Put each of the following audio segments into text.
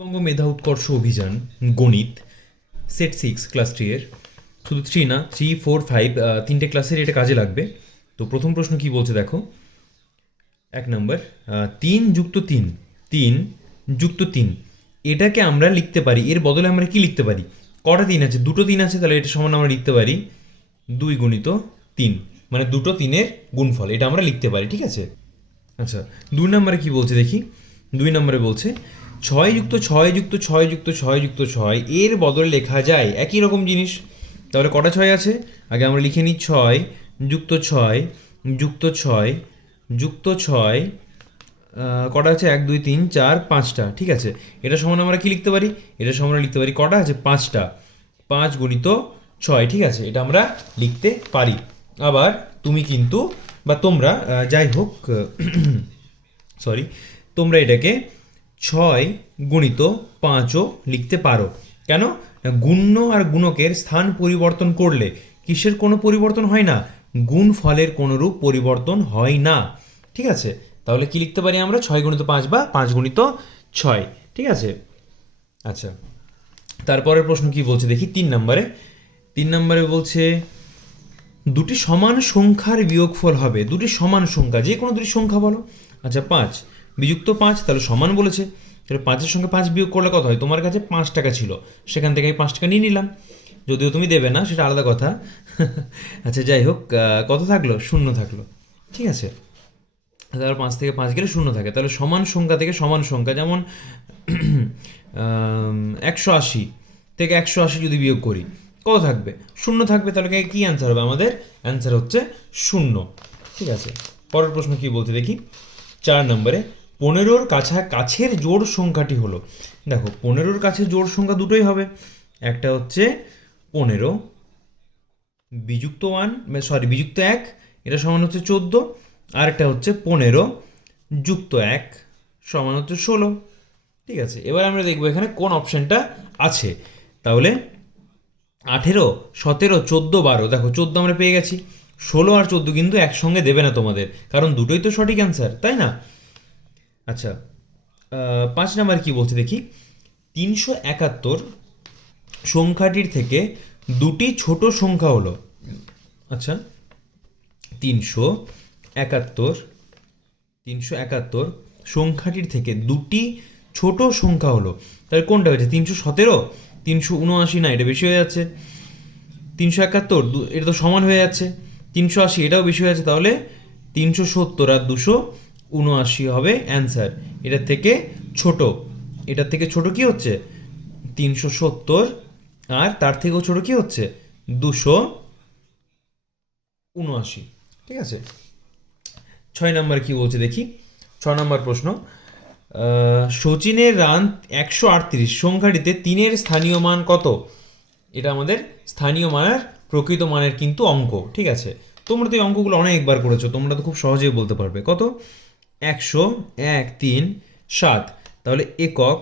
বঙ্গ মেধা উৎকর্ষ অভিযান, গণিত সেট সিক্স ক্লাস থ্রি এর। শুধু থ্রি না থ্রি ফোর ফাইভ তিনটে ক্লাসের এটা কাজে লাগবে। তো প্রথম প্রশ্ন কি বলছে দেখো? এক নম্বর তিন যুক্ত তিন তিন যুক্ত তিন, এটাকে আমরা লিখতে পারি, এর বদলে আমরা কি লিখতে পারি? কটা তিন আছে? দুটো তিন আছে, তাহলে এটা সমান আমরা লিখতে পারি দুই গুণিত তিন মানে দুটো তিনের গুণফল, এটা আমরা লিখতে পারি, ঠিক আছে? আচ্ছা দুই নম্বরে কি বলছে দেখি? দুই নম্বরে বলছে ছয় যুক্ত ছয় যুক্ত ছয় যুক্ত ছয় যুক্ত ছয় এর বদলে লেখা যায় একই রকম জিনিস। তাহলে কটা ছয় আছে? আগে আমরা লিখে নিই ছয়, যুক্ত ছয় যুক্ত ছয় যুক্ত ছয় কটা আছে? এক, দুই, তিন, চার, পাঁচটা, ঠিক আছে? এটা সমান আমরা কি লিখতে পারি? এটা সমান লিখতে পারি কটা আছে? পাঁচটা। পাঁচ গুণিত ছয়, ঠিক আছে? এটা আমরা লিখতে পারি। আবার তুমি কিন্তু বা তোমরা যাই হোক সরি তোমরা এটাকে ছয় গুণিত পাঁচও লিখতে পারো। কেন? গুণ্য আর গুণকের স্থান পরিবর্তন করলে কিসের কোনো পরিবর্তন হয় না? গুণ ফলের কোনোরূপ পরিবর্তন হয় না। ঠিক আছে? তাহলে কি লিখতে পারি আমরা? ছয় গুণিত পাঁচ বা পাঁচ গুণিত ছয়। ঠিক আছে? আচ্ছা। তারপরের প্রশ্ন কি বলছে? দেখি তিন নম্বরে। তিন নম্বরে বলছে, দুটি সমান সংখ্যার বিয়োগফল হবে। দুটি সমান সংখ্যা, যে কোনো দুটি সংখ্যা বলো। আচ্ছা পাঁচ। বিযুক্ত পাঁচ, তাহলে সমান বলেছে। তাহলে পাঁচের সঙ্গে পাঁচ বিয়োগ করলে কত হয়? তোমার কাছে পাঁচ টাকা ছিল। সেখান থেকে আমি পাঁচ টাকা নিয়ে নিলাম। যদিও তুমি দেবে না, সেটা আলাদা কথা। আচ্ছা যাই হোক কত থাকল? শূন্য থাকল। ঠিক আছে? তাহলে পাঁচ থেকে পাঁচ গেলে শূন্য থাকে। তাহলে সমান সংখ্যা থেকে সমান সংখ্যা, যেমন একশো আশি থেকে একশো আশি যদি বিয়োগ করি, কত থাকবে? শূন্য থাকবে। তাহলে কি অ্যান্সার হবে আমাদের? অ্যান্সার হচ্ছে শূন্য। ঠিক আছে? পরের প্রশ্ন কি বলতে দেখি? চার নম্বরে পনেরোর কাছা, কাছের জোড় সংখ্যাটি হলো। দেখো, পনেরোর কাছে জোড় সংখ্যা দুটোই হবে। একটা হচ্ছে পনেরো, বিযুক্ত ওয়ান সরি বিযুক্ত এক, এটা সমান হচ্ছে চোদ্দ আর একটা হচ্ছে পনেরো, যুক্ত এক, সমান হচ্ছে ষোলো। ঠিক আছে, এবার আমরা দেখব এখানে কোন অপশানটা আছে। তাহলে আঠেরো, সতেরো, চোদ্দ, বারো, দেখো চোদ্দ আমরা পেয়ে গেছি। ষোলো আর চোদ্দ কিন্তু একসঙ্গে দেবে না তোমাদের, কারণ দুটোই তো সঠিক অ্যান্সার তাই না? আচ্ছা পাঁচ নাম্বার কি বলছে দেখি। তিনশো একাত্তর সংখ্যাটির থেকে দুটি ছোট সংখ্যা হলো। আচ্ছা তিনশো একাত্তর তিনশো একাত্তর সংখ্যাটির থেকে দুটি ছোট সংখ্যা হলো। তাহলে কোনটা হয়েছে? তিনশো সতেরো? তিনশো উনআশি? না, এটা বেশি হয়ে যাচ্ছে। তিনশো একাত্তর এটা তো সমান হয়ে যাচ্ছে। তিনশো আশি, এটাও বেশি হয়ে যাচ্ছে। তাহলে তিনশো সত্তর আর দুশো উনআশি হবে অ্যান্সার এটার থেকে ছোট। এটার থেকে ছোট কি হচ্ছে? তিনশো সত্তর। আর তার থেকেও ছোট কি হচ্ছে? দুশো উনআশি ঠিক আছে? ছয় নম্বর কি বলছে দেখি? ছয় নম্বর প্রশ্ন। আহ, সচিনের রান একশো আটত্রিশ। সংখ্যাটিতে তিনের স্থানীয় মান কত? এটা আমাদের স্থানীয় মানের প্রকৃত মানের কিন্তু অঙ্ক। ঠিক আছে? তোমরা তো এই অঙ্কগুলো অনেকবার করেছ। তোমরা তো খুব সহজেই বলতে পারবে। কত? একশো এক তিন সাত। তাহলে একক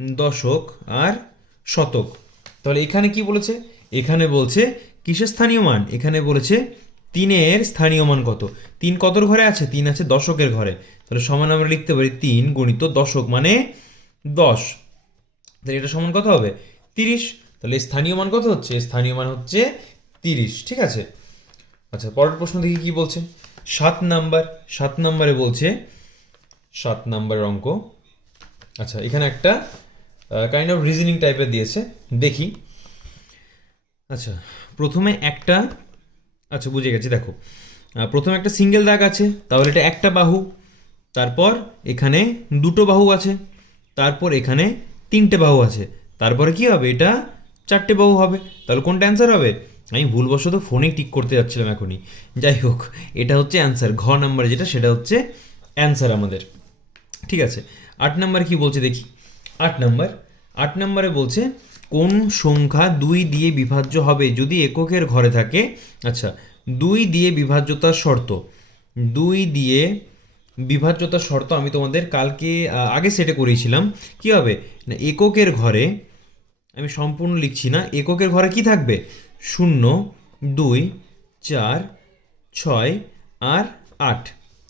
দশক আর শতক। তাহলে এখানে কি বলেছে? এখানে বলছে কিসের স্থানীয় মান? এখানে বলেছে তিনের স্থানীয় মান কত? তিন কতর ঘরে আছে? তিন আছে দশকের ঘরে। তাহলে সমান আমরা লিখতে পারি তিন গণিত দশক মানে দশ। তাহলে এটা সমান কত হবে? তিরিশ। তাহলে স্থানীয় মান কত হচ্ছে? স্থানীয় মান হচ্ছে তিরিশ। ঠিক আছে? আচ্ছা পরের প্রশ্ন দেখি কি বলছে? সাত নাম্বার, সাত নাম্বারে বলছে, সাত নাম্বারের অঙ্ক। আচ্ছা এখানে একটা কাইন্ড অফ রিজনিং টাইপের দিয়েছে। দেখি। আচ্ছা প্রথমে একটা আচ্ছা বুঝে গেছি, দেখো। প্রথমে একটা সিঙ্গেল দাগ আছে, তাহলে এটা একটা বাহু। তারপর এখানে দুটো বাহু আছে, তারপর এখানে তিনটে বাহু আছে। তারপরে কি হবে? এটা চারটে বাহু হবে। তাহলে কোনটা অ্যান্সার হবে? আমি ভুলবশত ফোনে টিক করতে যাচ্ছিলাম এখনই। যাই হোক, এটা হচ্ছে অ্যান্সার ঘ নাম্বারে যেটা, সেটা হচ্ছে অ্যান্সার আমাদের। ঠিক আছে? আট নাম্বার কি বলছে দেখি। আট নাম্বার আট নাম্বারে বলছে, কোন সংখ্যা দুই দিয়ে বিভাজ্য হবে যদি এককের ঘরে থাকে? আচ্ছা দুই দিয়ে বিভাজ্যতার শর্ত। দুই দিয়ে বিভাজ্যতার শর্ত আমি তোমাদের কালকে আগে সেটে করিয়েছিলাম। কি হবে? না, এককের ঘরে, আমি সম্পূর্ণ লিখছি না, এককের ঘরে কি থাকবে? শূন্য, দুই, চার, ছয়, আর আট।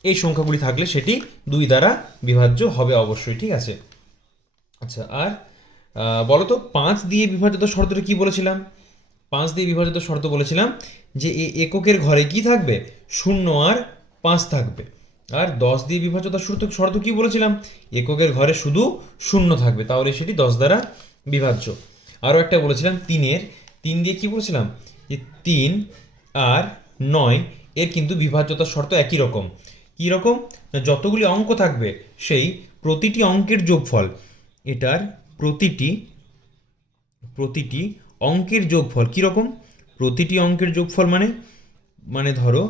এই সংখ্যাগুলি থাকলে সেটি দুই দ্বারা বিভাজ্য হবে অবশ্যই, ঠিক আছে? আচ্ছা আর বলো তো পাঁচ দিয়ে বিভাজিত শর্তটা কি বলেছিলাম? পাঁচ দিয়ে বিভাজিত শর্ত বলেছিলাম যে এ এককের ঘরে কি থাকবে? শূন্য আর পাঁচ থাকবে। আর দশ দিয়ে বিভাজিত শর্ত শর্ত কি বলেছিলাম? এককের ঘরে শুধু শূন্য থাকবে, তাহলে সেটি দশ দ্বারা বিভাজ্য। আরও একটা বলেছিলাম, তিনের তিন দিয়ে কি বলেছিলাম? যে তিন আর নয়, এর কিন্তু বিভাজ্যতার শর্ত একই রকম। কী রকম? না, যতগুলি অঙ্ক থাকবে, সেই প্রতিটি অঙ্কের যোগফল, এটার প্রতিটি প্রতিটি অঙ্কের যোগফল কীরকম প্রতিটি অঙ্কের যোগফল মানে মানে ধরো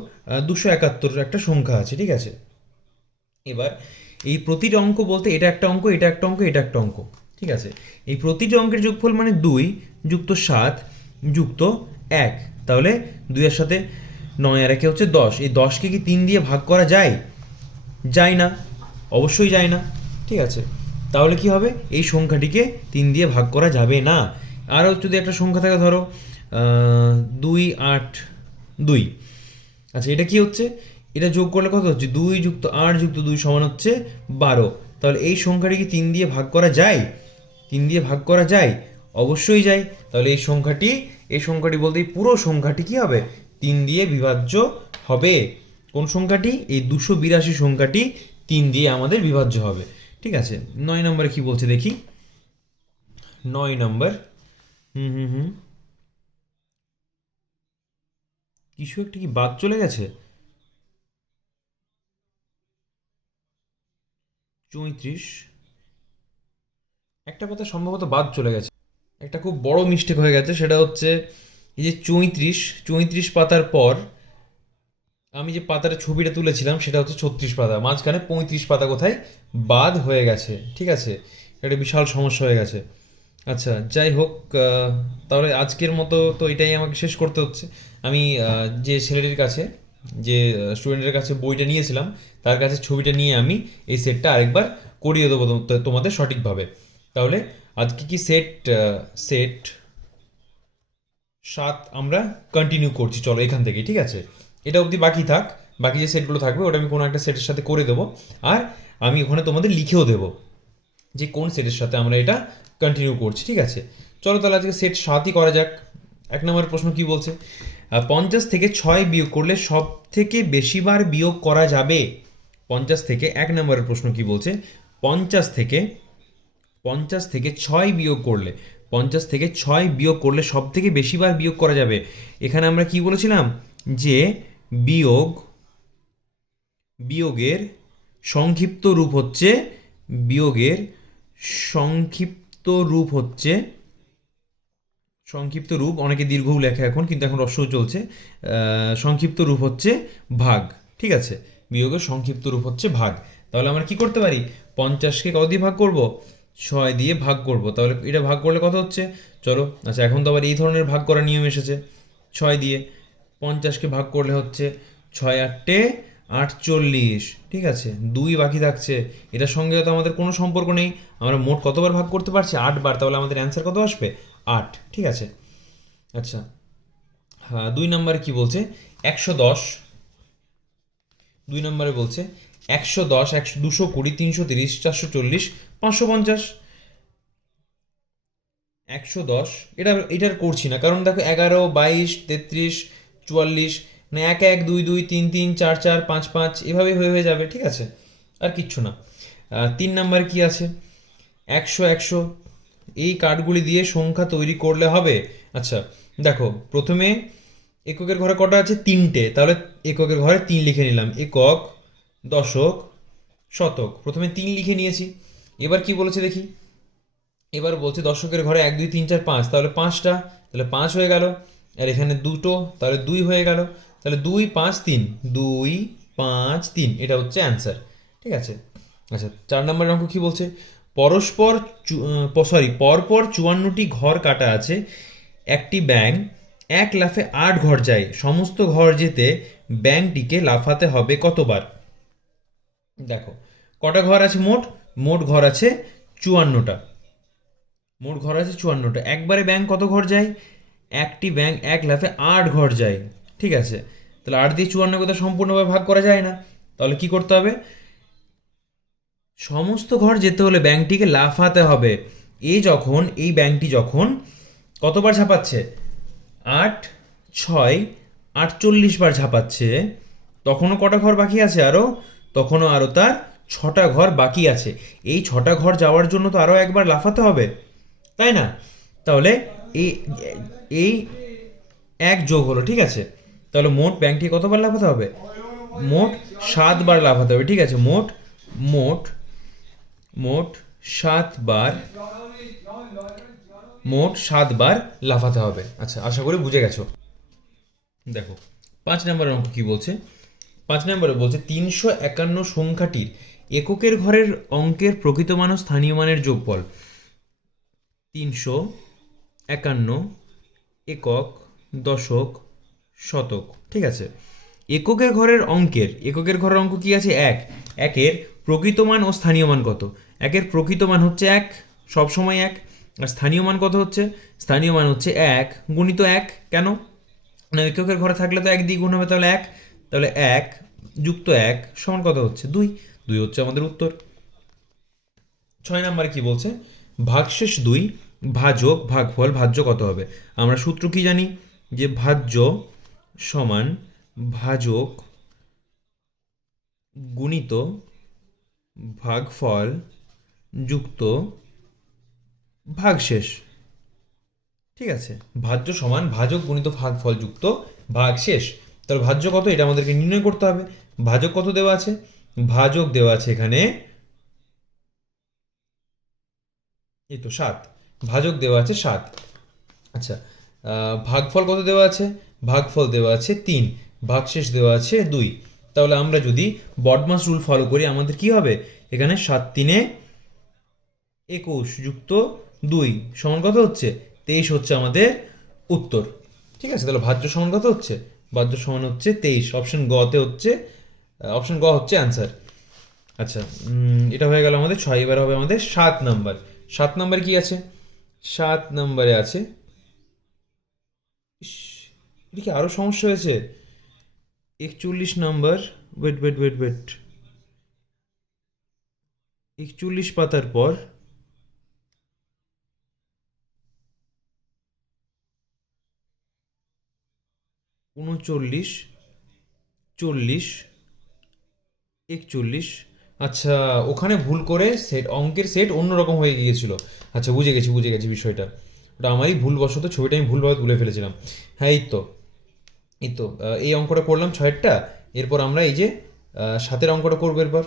দুশো একাত্তর একটা সংখ্যা আছে, ঠিক আছে? এবার, এই প্রতিটি অঙ্ক বলতে এটা একটা অঙ্ক, এটা একটা অঙ্ক, এটা একটা অঙ্ক, ঠিক আছে? এই প্রতিটি অঙ্কের যোগফল মানে দুই, যুক্ত সাত যুক্ত এক। তাহলে দুইয়ের সাথে নয় আর একে হচ্ছে দশ। এই দশকে কি তিন দিয়ে ভাগ করা যায়? যায় না। অবশ্যই যায় না। ঠিক আছে। তাহলে কি হবে? এই সংখ্যাটিকে তিন দিয়ে ভাগ করা যাবে না। আরও যদি একটা সংখ্যা থাকে, ধরো দুই, আট, দুই। আচ্ছা এটা কি হচ্ছে? এটা যোগ করলে কত হচ্ছে? দুই যুক্ত আট যুক্ত দুই সমান হচ্ছে বারো। তাহলে এই সংখ্যাটিকে তিন দিয়ে ভাগ করা যায়? তিন দিয়ে ভাগ করা যায়? অবশ্যই যায় তাহলে এই সংখ্যাটি এই সংখ্যাটি বলতে পুরো সংখ্যাটি কি হবে? তিন দিয়ে বিভাজ্য হবে। কোন সংখ্যাটি? এই দুশো বিরাশি সংখ্যাটি তিন দিয়ে আমাদের বিভাজ্য হবে। ঠিক আছে? নয় নম্বরে কি বলছে দেখি। নয় নম্বর। হুম হুম হুম। কিছু একটা কি বাদ চলে গেছে? চৌত্রিশ। একটা কথা সম্ভবত বাদ চলে গেছে। একটা খুব বড় মিস্টেক হয়ে গেছে, সেটা হচ্ছে এই যে চৌত্রিশ চৌত্রিশ পাতার পর আমি যে পাতার ছবিটা তুলেছিলাম, সেটা হচ্ছে ছত্রিশ পাতা। মাঝখানে পঁয়ত্রিশ পাতা কোথায়? বাদ হয়ে গেছে, ঠিক আছে? একটা বিশাল সমস্যা হয়ে গেছে। আচ্ছা যাই হোক তাহলে আজকের মতো তো এটাই আমাকে শেষ করতে হচ্ছে। আমি যে ছেলেটির কাছে, যে স্টুডেন্টের কাছে বইটা নিয়েছিলাম, তার কাছে ছবিটা নিয়ে আমি এই সেটটা আরেকবার করিয়ে দেবো তোমাদের সঠিকভাবে। তাহলে আজকে কি সেট সেট সাত আমরা কন্টিনিউ করছি, চলো এখান থেকে, ঠিক আছে? এটা অবধি বাকি থাক, বাকি যে সেটগুলো থাকবে, ওটা আমি কোনো একটা সেটের সাথে করে দেবো। আর আমি ওখানে তোমাদের লিখেও দেবো যে কোন সেটের সাথে আমরা এটা কন্টিনিউ করছি, ঠিক আছে? চলো তাহলে আজকে সেট সাতই করা যাক। এক নম্বরের প্রশ্ন কি বলছে? পঞ্চাশ থেকে ছয় বিয়োগ করলে সব থেকে বেশিবার বিয়োগ করা যাবে? পঞ্চাশ থেকে, এক নম্বরের প্রশ্ন কি বলছে? পঞ্চাশ থেকে পঞ্চাশ থেকে ছয় বিয়োগ করলে, পঞ্চাশ থেকে ছয় বিয়োগ করলে সব থেকে বেশিবার বিয়োগ করা যাবে। এখানে আমরা কি বলেছিলাম? যে বিয়োগ, বিয়োগের সংক্ষিপ্ত রূপ হচ্ছে, বিয়োগের সংক্ষিপ্ত রূপ হচ্ছে, সংক্ষিপ্ত রূপ, অনেকে দীর্ঘও লেখা এখন, কিন্তু এখন রস্য চলছে সংক্ষিপ্ত রূপ হচ্ছে ভাগ, ঠিক আছে? বিয়োগের সংক্ষিপ্ত রূপ হচ্ছে ভাগ। তাহলে আমরা কি করতে পারি? পঞ্চাশকে কত দিয়ে ভাগ করব? ছয় দিয়ে ভাগ করব। তাহলে এটা ভাগ করলে কত হচ্ছে? চলো আচ্ছা এখন তো আবার এই ধরনের ভাগ করার নিয়ম এসেছে। ছয় দিয়ে পঞ্চাশকে ভাগ করলে হচ্ছে ছয় আটটে আটচল্লিশ। ঠিক আছে? দুই বাকি থাকছে। এটার সঙ্গে তো আমাদের কোনো সম্পর্ক নেই। আমরা মোট কতবার ভাগ করতে পারছি? আটবার। তাহলে আমাদের অ্যান্সার কত আসবে? আট। ঠিক আছে? আচ্ছা হ্যাঁ দুই নম্বরে কি বলছে? একশো দশ। দুই নম্বরে বলছে একশো দশ, একশো দুশো, কুড়ি, তিনশো তিরিশ, চারশো চল্লিশ, পাঁচশো পঞ্চাশ। একশো দশ, এটা এটার করছি না। কারণ দেখো এগারো, বাইশ, তেত্রিশ, চুয়াল্লিশ মানে এক এক, দুই দুই, তিন তিন, চার চার, পাঁচ পাঁচ এভাবে হয়ে হয়ে যাবে, ঠিক আছে? আর কিচ্ছু না। তিন নাম্বার কি আছে? একশো একশো, এই কার্ডগুলি দিয়ে সংখ্যা তৈরি করলে হবে? আচ্ছা দেখো, প্রথমে এককের ঘরে কটা আছে? তিনটে। তাহলে এককের ঘরে তিন লিখে নিলাম। একক দশক, শতক। প্রথমে তিন লিখে নিয়েছি। এবার কি বলেছে দেখি? এবার বলছে দশকের ঘরে এক, দুই, তিন, চার, পাঁচ। তাহলে পাঁচটা, তাহলে পাঁচ হয়ে গেল। আর এখানে দুটো, তাহলে দুই হয়ে গেল। তাহলে দুই, পাঁচ, তিন। দুই, পাঁচ, তিন। এটা হচ্ছে অ্যান্সার ঠিক আছে? আচ্ছা চার নম্বরের অঙ্ক কি বলছে? পরস্পর সরি পরপর চুয়ান্নটি ঘর কাটা আছে। একটি ব্যাং এক লাফে আট ঘর যায়। সমস্ত ঘর যেতে ব্যাংটিকে লাফাতে হবে কতবার? দেখো, কটা ঘর আছে মোট? মোট ঘর আছে চুয়ান্নটা। মোট ঘর আছে চুয়ান্নটা। একবারে ব্যাংক কত ঘর যায়? একটি ব্যাংক এক লাফে আট ঘর যায়। ঠিক আছে? তাহলে আট দিয়ে চুয়ান্ন কথা সম্পূর্ণভাবে ভাগ করা যায় না। তাহলে কি করতে হবে? সমস্ত ঘর যেতে হলে ব্যাংকটিকে লাফাতে হবে। এই যখন, এই ব্যাংকটি যখন কতবার ছাপাচ্ছে আট, ছয়, আটচল্লিশ বার ছাপাচ্ছে তখনও কটা ঘর বাকি আছে আরও তখনও আরও তার ছটা ঘর বাকি আছে। এই ছটা ঘর যাওয়ার জন্য তো আরও একবার লাফাতে হবে, তাই না? তাহলে এই এই এক যোগ হলো, ঠিক আছে? তাহলে মোট ব্যাংকটি কতবার লাফাতে হবে? মোট সাতবার লাফাতে হবে, ঠিক আছে? মোট মোট মোট সাতবার মোট সাতবার লাফাতে হবে। আচ্ছা আশা করি বুঝে গেছো। দেখো, পাঁচ নম্বরের অঙ্ক কি বলছে? পাঁচ নম্বরে বলছে, তিনশো একান্ন সংখ্যাটির এককের ঘরের অঙ্কের প্রকৃত মান ও স্থানীয় মানের যোগফল। তিনশো একান্ন একক দশক শতক। ঠিক আছে? এককের ঘরের অঙ্কের, এককের ঘরের অঙ্ক কি আছে? এক। একের প্রকৃত মান ও স্থানীয় মান কত? একের প্রকৃত মান হচ্ছে এক সব সময় এক। আর স্থানীয় মান কত হচ্ছে? স্থানীয় মান হচ্ছে এক গুণিত এক। কেন? না, এককের ঘরে থাকলে তো এক দিয়ে গুণ হবে, তাহলে এক। তাহলে এক যুক্ত এক সমান কত হচ্ছে? দুই। দুই হচ্ছে আমাদের উত্তর। ছয় নম্বরে কি বলছে? ভাগশেষ দুই ভাজক ভাগফল ভাজ্য কত হবে? আমরা সূত্র কি জানি? যে ভাজ্য সমান ভাজক গুণিত ভাগফল যুক্ত ভাগশেষ। ঠিক আছে? ভাজ্য সমান ভাজক গুণিত ভাগফল যুক্ত ভাগশেষ। তাহলে ভাজ্য কত? এটা আমাদেরকে নির্ণয় করতে হবে। ভাজক কত দেওয়া আছে? ভাজক দেওয়া আছে এখানে এই তো সাত। ভাজক দেওয়া আছে সাত। আচ্ছা ভাগফল কত দেওয়া আছে? ভাগফল দেওয়া আছে তিন। ভাগশেষ দেওয়া আছে দুই। তাহলে আমরা যদি বডমাস রুল ফলো করি, আমাদের কি হবে? এখানে সাত তিনে একুশ যুক্ত দুই সমান কত হচ্ছে? তেইশ হচ্ছে আমাদের উত্তর। ঠিক আছে, তাহলে ভাজ্য সমান কত হচ্ছে? ভাজ্য সমান হচ্ছে তেইশ। অপশন গতে হচ্ছে অপশন গ হচ্ছে অ্যান্সার আচ্ছা এটা হয়ে গেল আমাদের ছয়, এবার হবে আমাদের সাত নাম্বার সাত নাম্বার কি আছে? সাত নাম্বারে আছে এটা কি আরও সমস্যা হয়েছে? একচল্লিশ number wait wait wait wait একচল্লিশ পাতার পর উনচল্লিশ চল্লিশ, একচল্লিশ। আচ্ছা ওখানে ভুল করে সেট অঙ্কের সেট অন্যরকম হয়ে গিয়েছিল। আচ্ছা বুঝে গেছি বুঝে গেছি বিষয়টা। ওটা আমারই ভুলবশত, ছবিটা আমি ভুলভাবে তুলে ফেলেছিলাম। হ্যাঁ এই তো এই তো এই অঙ্কটা করলাম ছয়েরটা। এরপর আমরা এই যে সাতের অঙ্কটা করব এরপর।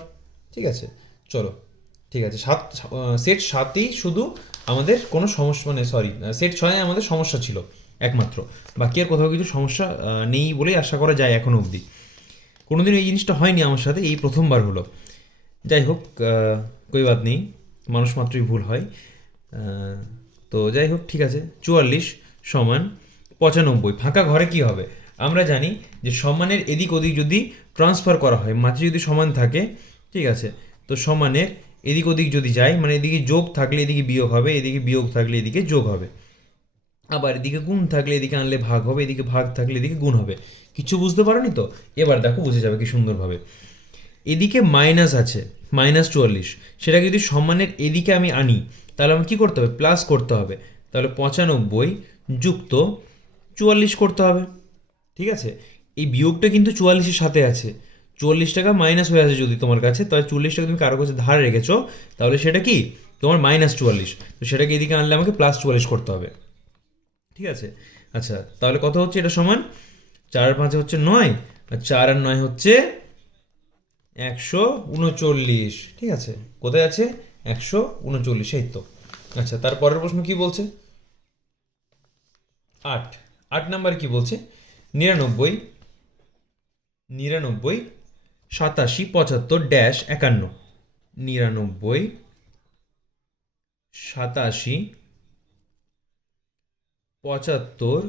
ঠিক আছে? চলো, ঠিক আছে। সাত সেট সাতেই শুধু আমাদের কোনো সমস্যা মানে সরি সেট ছয়ে আমাদের সমস্যা ছিল। একমাত্র। বাকি আর কোথাও কিছু সমস্যা নেই বলেই আশা করা যায় এখনও অবধি। কোনোদিন এই জিনিসটা হয়নি আমার সাথে, এই প্রথমবার হলো। যাই হোক কই বাদ নেই, মানুষ মাত্রই ভুল হয়। তো যাই হোক, ঠিক আছে, চুয়াল্লিশ সমান পঁচানব্বই, ফাঁকা ঘরে কি হবে? আমরা জানি যে সমানের এদিক ওদিক যদি ট্রান্সফার করা হয়, মাঝে যদি সমান থাকে, ঠিক আছে, তো সমানের এদিক ওদিক যদি যায় মানে এদিকে যোগ থাকলে এদিকে বিয়োগ হবে, এদিকে বিয়োগ থাকলে এদিকে যোগ হবে। আবার এদিকে গুণ থাকলে এদিকে আনলে ভাগ হবে, এদিকে ভাগ থাকলে এদিকে গুণ হবে। কিছু বুঝতে পারোনি তো? এবার দেখো বুঝে যাবে কি সুন্দরভাবে। এদিকে মাইনাস আছে মাইনাস চুয়াল্লিশ। সেটাকে যদি সম্মানের এদিকে আমি আনি, তাহলে আমার কী করতে হবে? প্লাস করতে হবে। তাহলে পঁচানব্বই যুক্ত চুয়াল্লিশ করতে হবে। ঠিক আছে? এই বিয়োগটা কিন্তু চুয়াল্লিশের সাথে আছে। চুয়াল্লিশ টাকা মাইনাস হয়ে আছে যদি তোমার কাছে, তাহলে চল্লিশ টাকা তুমি কারও কাছে ধার রেখেছো, তাহলে সেটা কি? তোমার মাইনাস চুয়াল্লিশ। তো সেটাকে এদিকে আনলে আমাকে প্লাস চুয়াল্লিশ করতে হবে। ঠিক আছে? আচ্ছা তাহলে কত হচ্ছে এটা সমান? চার আর পাঁচে হচ্ছে নয়, আর চার আর নয় হচ্ছে একশো উনচল্লিশ। ঠিক আছে? কোথায় আছে? একশো উনচল্লিশ, এই তো। আচ্ছা তারপরের প্রশ্ন কি বলছে? আট। আট নাম্বার কি বলছে? নিরানব্বই নিরানব্বই, সাতাশি, পঁচাত্তর, ড্যাশ, একান্ন। নিরানব্বই, সাতাশি পঁচাত্তর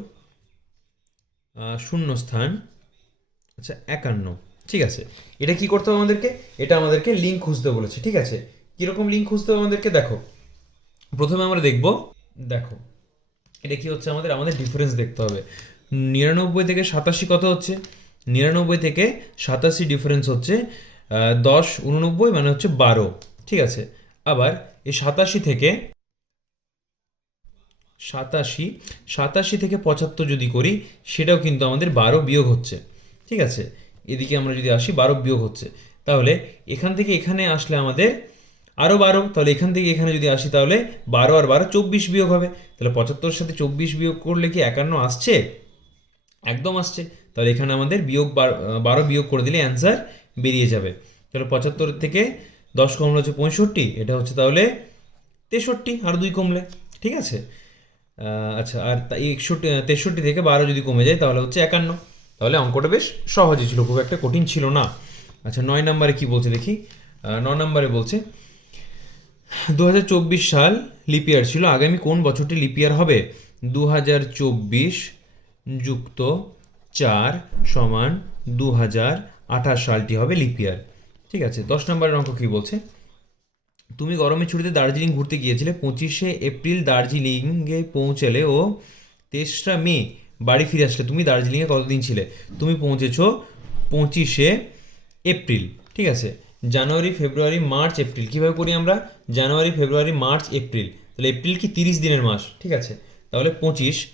আহ, শূন্যস্থান আচ্ছা একান্ন। ঠিক আছে। এটা কি করতে হবে আমাদেরকে? এটা আমাদেরকে লিঙ্ক খুঁজতে বলেছে। ঠিক আছে। কীরকম লিঙ্ক খুঁজতে হবে আমাদেরকে? দেখো। প্রথমে আমরা দেখব দেখো। এটা কি হচ্ছে আমাদের? আমাদের ডিফারেন্স দেখতে হবে। নিরানব্বই থেকে সাতাশি কত হচ্ছে? নিরানব্বই থেকে সাতাশি ডিফারেন্স হচ্ছে দশ উননব্বই মানে হচ্ছে বারো। ঠিক আছে। আবার এই সাতাশি থেকে সাতাশি সাতাশি থেকে পঁচাত্তর যদি করি, সেটাও কিন্তু আমাদের বারো বিয়োগ হচ্ছে। ঠিক আছে? এদিকে আমরা যদি আসি, বারো বিয়োগ হচ্ছে। তাহলে এখান থেকে এখানে আসলে আমাদের আরও বারো, তাহলে এখান থেকে এখানে যদি আসি তাহলে বারো আর বারো চব্বিশ বিয়োগ হবে। তাহলে পঁচাত্তরের সাথে চব্বিশ বিয়োগ করলে কি একান্ন আসছে? একদম আসছে। তাহলে এখানে আমাদের বিয়োগ বারো বিয়োগ করে দিলে অ্যান্সার বেরিয়ে যাবে। তাহলে পঁচাত্তর থেকে দশ কমলে হচ্ছে পঁয়ষট্টি, এটা হচ্ছে তাহলে তেষট্টি, আর দুই কমলে। ঠিক আছে? আচ্ছা আর একষট্টি তেষট্টি থেকে বারো যদি কমে যায় তাহলে হচ্ছে একান্ন। তাহলে অঙ্কটা বেশ সহজই ছিল খুব একটা কঠিন ছিল না। আচ্ছা নয় নম্বরে কি বলছে দেখি? আহ, ন নম্বরে বলছে দু হাজার চব্বিশ সাল লিপিয়ার ছিল আগামী কোন বছরটি লিপিয়ার হবে? দু হাজার চব্বিশ যুক্ত চার সমান দু সালটি হবে লিপিয়ার ঠিক আছে দশ নম্বরের অঙ্ক কী বলছে? তুমি গরমের ছুটিতে দার্জিলিং ঘুরতে গিয়েছিলে। পঁচিশে এপ্রিল দার্জিলিংয়ে পৌঁছলে ও তেসরা মে বাড়ি ফিরে আসলে। তুমি দার্জিলিংয়ে কতদিন ছিলে? তুমি পৌঁছেছো পঁচিশে এপ্রিল, ঠিক আছে? January, February, March, April. কীভাবে করি আমরা? January, February, March, April. তাহলে এপ্রিল কি তিরিশ দিনের মাস? ঠিক আছে? তাহলে পঁচিশ,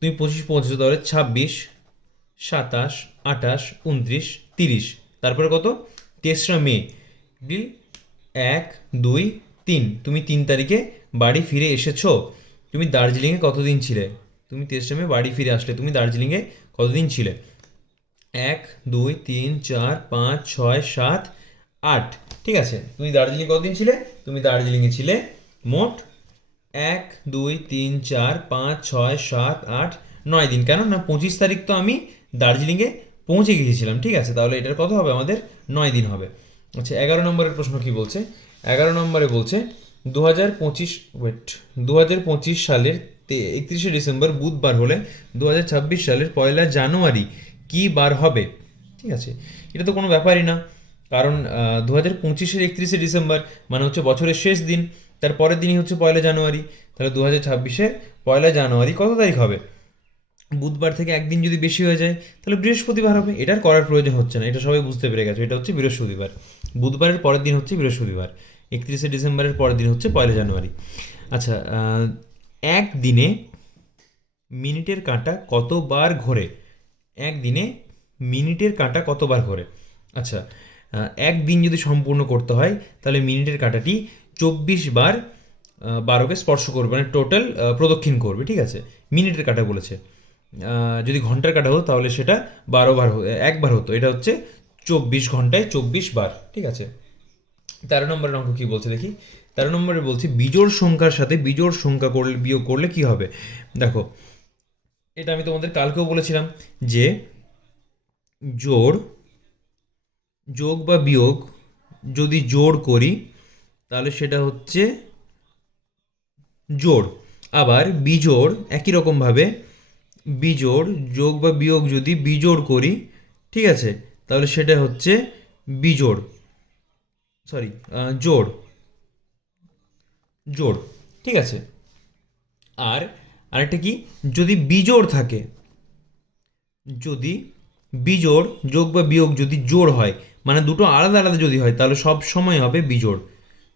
তুমি পঁচিশ পৌঁছেছো, তাহলে ছাব্বিশ, সাতাশ, আঠাশ, উনত্রিশ, তিরিশ। তারপরে কত? তেসরা মে। এপ্রিল এক, দুই, তিন। তুমি তিন তারিখে বাড়ি ফিরে এসেছ। তুমি দার্জিলিংয়ে কতদিন ছিলে? তুমি মে বাড়ি ফিরে আসলে। তুমি দার্জিলিংয়ে কতদিন ছিলে? এক, দুই, তিন, চার, পাঁচ, ছয়, সাত, আট। ঠিক আছে, তুমি দার্জিলিং কতদিন ছিলে? তুমি দার্জিলিংয়ে ছিলে মোট এক, দুই, তিন, চার, পাঁচ, ছয়, সাত, আট, নয় দিন। কেন? না, পঁচিশ তারিখ তো আমি দার্জিলিংয়ে পৌঁছে গিয়েছিলাম। ঠিক আছে, তাহলে এটার কত হবে? আমাদের নয় দিন হবে। আচ্ছা এগারো নম্বরের প্রশ্ন কি বলছে? এগারো নম্বরে বলছে দু হাজার পঁচিশ ওয়েট দু হাজার পঁচিশ সালের একত্রিশে ডিসেম্বর, বুধবার হলে দু হাজার ছাব্বিশ সালের পয়লা জানুয়ারি কি বার হবে? ঠিক আছে, এটা তো কোনো ব্যাপারই না। কারণ দু হাজার পঁচিশের একত্রিশে ডিসেম্বর মানে হচ্ছে বছরের শেষ দিন, তার পরের দিনই হচ্ছে পয়লা জানুয়ারি। তাহলে দু হাজার ছাব্বিশের পয়লা জানুয়ারি কত তারিখ হবে? বুধবার থেকে একদিন যদি বেশি হয়ে যায়, তাহলে বৃহস্পতিবার হবে। এটার করার প্রয়োজন হচ্ছে না, এটা সবাই বুঝতে পেরে গেছে, এটা হচ্ছে বৃহস্পতিবার। বুধবারের পরের দিন হচ্ছে বৃহস্পতিবার একত্রিশে ডিসেম্বরের পরের দিন হচ্ছে পয়লা জানুয়ারি। আচ্ছা আহ, এক দিনে মিনিটের কাঁটা কতবার ঘোরে? একদিনে মিনিটের কাঁটা কতবার ঘোরে? আচ্ছা একদিন যদি সম্পূর্ণ করতে হয় তাহলে মিনিটের কাঁটাটি চব্বিশ বার বারোকে স্পর্শ করবে মানে টোটাল প্রদক্ষিণ করবে ঠিক আছে? মিনিটের কাঁটা বলেছে। যদি ঘণ্টার কাঁটা হতো তাহলে সেটা বারো বার একবার হতো এটা হচ্ছে চব্বিশ ঘন্টায় চব্বিশ বার, ঠিক আছে? তেরো নম্বরের অঙ্ক কি বলছে দেখি? তেরো নম্বরে বলছি, বিজোড় সংখ্যার সাথে বিজোড় সংখ্যা করলে, বিয়োগ করলে কি হবে? দেখো, এটা আমি তোমাদের কালকেও বলেছিলাম যে জোড়, যোগ বা বিয়োগ যদি জোড় করি, তাহলে সেটা হচ্ছে জোড়। আবার বিজোড় একই রকমভাবে, বিজোড়, যোগ বা বিয়োগ যদি বিজোড় করি, ঠিক আছে? তাহলে সেটা হচ্ছে বিজোড়। সরি জোড়। জোড়, ঠিক আছে? আর আরেকটা কি? যদি বিজোড় থাকে, যদি বিজোড় যোগ বা বিয়োগ যদি জোড় হয় মানে দুটো আলাদা আলাদা যদি হয়, তাহলে সব সময় হবে বিজোড়।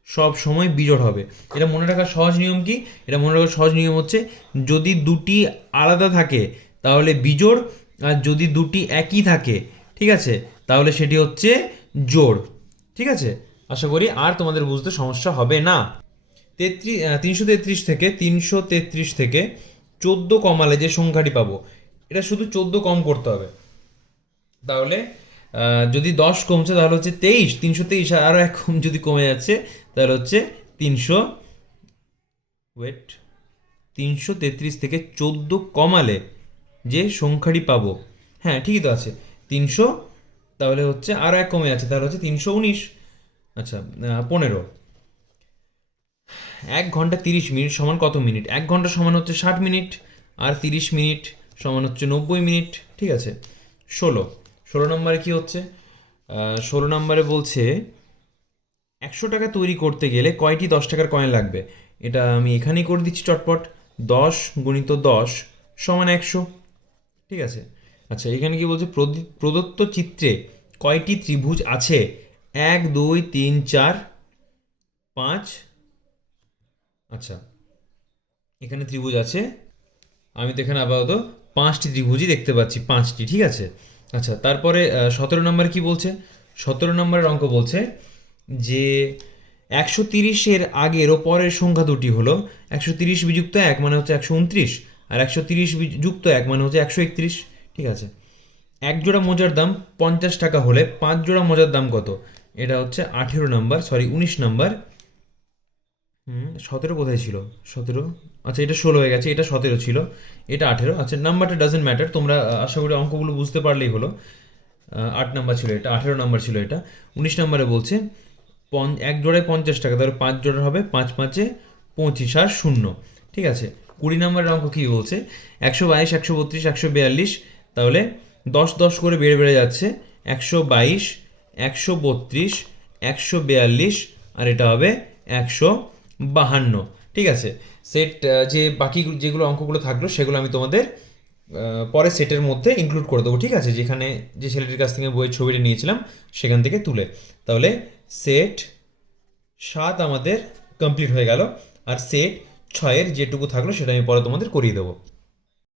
সব সময় বিজোড় হবে। এটা মনে রাখার সহজ নিয়ম কি? এটা মনে রাখার সহজ নিয়ম হচ্ছে যদি দুটি আলাদা থাকে, তাহলে বিজোড়, আর যদি দুটি একই থাকে ঠিক আছে? তাহলে সেটি হচ্ছে জোর ঠিক আছে? আশা করি আর তোমাদের বুঝতে সমস্যা হবে না। তেত্রিশ তিনশো তেত্রিশ থেকে তিনশো তেত্রিশ থেকে চোদ্দ কমালে যে সংখ্যাটি পাবো, এটা শুধু চোদ্দ কম করতে হবে। তাহলে যদি দশ কমছে, তাহলে হচ্ছে তেইশ। তিনশো তেইশ আরও এক যদি কমে যাচ্ছে, তাহলে হচ্ছে তিনশো ওয়েট তিনশো তেত্রিশ থেকে চোদ্দ কমালে যে সংখ্যাটি পাবো। হ্যাঁ ঠিকই তো আছে। তিনশো, তাহলে হচ্ছে আরও এক কমে যাচ্ছে, তাহলে হচ্ছে তিনশো উনিশ। আচ্ছা পনেরো। এক ঘণ্টা তিরিশ মিনিট সমান কত মিনিট? এক ঘণ্টা সমান হচ্ছে ষাট মিনিট, আর তিরিশ মিনিট সমান হচ্ছে নব্বই মিনিট, ঠিক আছে? ষোলো। ষোলো নম্বরে কি হচ্ছে? ষোলো নম্বরে বলছে, একশো টাকা তৈরি করতে গেলে কয়টি দশ টাকার কয়েন লাগবে? এটা আমি এখানেই করে দিচ্ছি চটপট। দশ গুণিত দশ সমান একশো, ঠিক আছে? আচ্ছা এখানে কি বলছে? প্রদি- প্রদত্ত চিত্রে কয়টি ত্রিভুজ আছে? এক, দুই, তিন, চার, পাঁচ। আচ্ছা এখানে ত্রিভুজ আছে। আমি তো এখানে আপাতত পাঁচটি ত্রিভুজই দেখতে পাচ্ছি, পাঁচটি, ঠিক আছে? আচ্ছা তারপরে সতেরো নম্বর কি বলছে? সতেরো নম্বরের অঙ্ক বলছে যে একশো তিরিশের আগের ও পরের সংখ্যা দুটি হলো, একশো তিরিশ বিযুক্ত এক মানে হচ্ছে একশো উনত্রিশ, আর একশো তিরিশ যুক্ত এক মানে হচ্ছে একশো একত্রিশ। ঠিক আছে? এক জোড়া মোজার দাম পঞ্চাশ টাকা হলে পাঁচ জোড়া মোজার দাম কত? এটা হচ্ছে আঠেরো নাম্বার সরি উনিশ নাম্বার। সতেরো কোথায় ছিল? সতেরো? আচ্ছা এটা ষোলো হয়ে গেছে, এটা সতেরো ছিল, এটা আঠেরো। আচ্ছা নাম্বারটা ডাজেন্ট ম্যাটার তোমরা আশা করি অঙ্কগুলো বুঝতে পারলেই হলো। আট নাম্বার ছিল এটা, আঠেরো নাম্বার ছিল এটা। উনিশ নাম্বারে বলছে, পন এক জোড়ায় পঞ্চাশ টাকা, তাহলে পাঁচ জোড়া হবে পাঁচ পাঁচে পঁচিশ আর শূন্য। ঠিক আছে? কুড়ি নাম্বারের অঙ্ক কী বলছে? একশো বাইশ, একশো বত্রিশ, একশো বিয়াল্লিশ তাহলে দশ দশ করে বেড়ে বেড়ে যাচ্ছে। একশো বাইশ, একশো বত্রিশ, একশো বিয়াল্লিশ আর এটা হবে একশো বাহান্ন। ঠিক আছে? সেট যে বাকি যেগুলো অঙ্কগুলো থাকল সেগুলো আমি তোমাদের পরে সেটের মধ্যে ইনক্লুড করে দেবো। ঠিক আছে? যেখানে যে ছেলেটির কাছ থেকে বইয়ের ছবিটা নিয়েছিলাম সেখান থেকে তুলে। তাহলে সেট সাত আমাদের কমপ্লিট হয়ে গেল। আর সেট ছয়ের যেটুকু থাকল সেটা আমি পরে তোমাদের করিয়ে দেবো।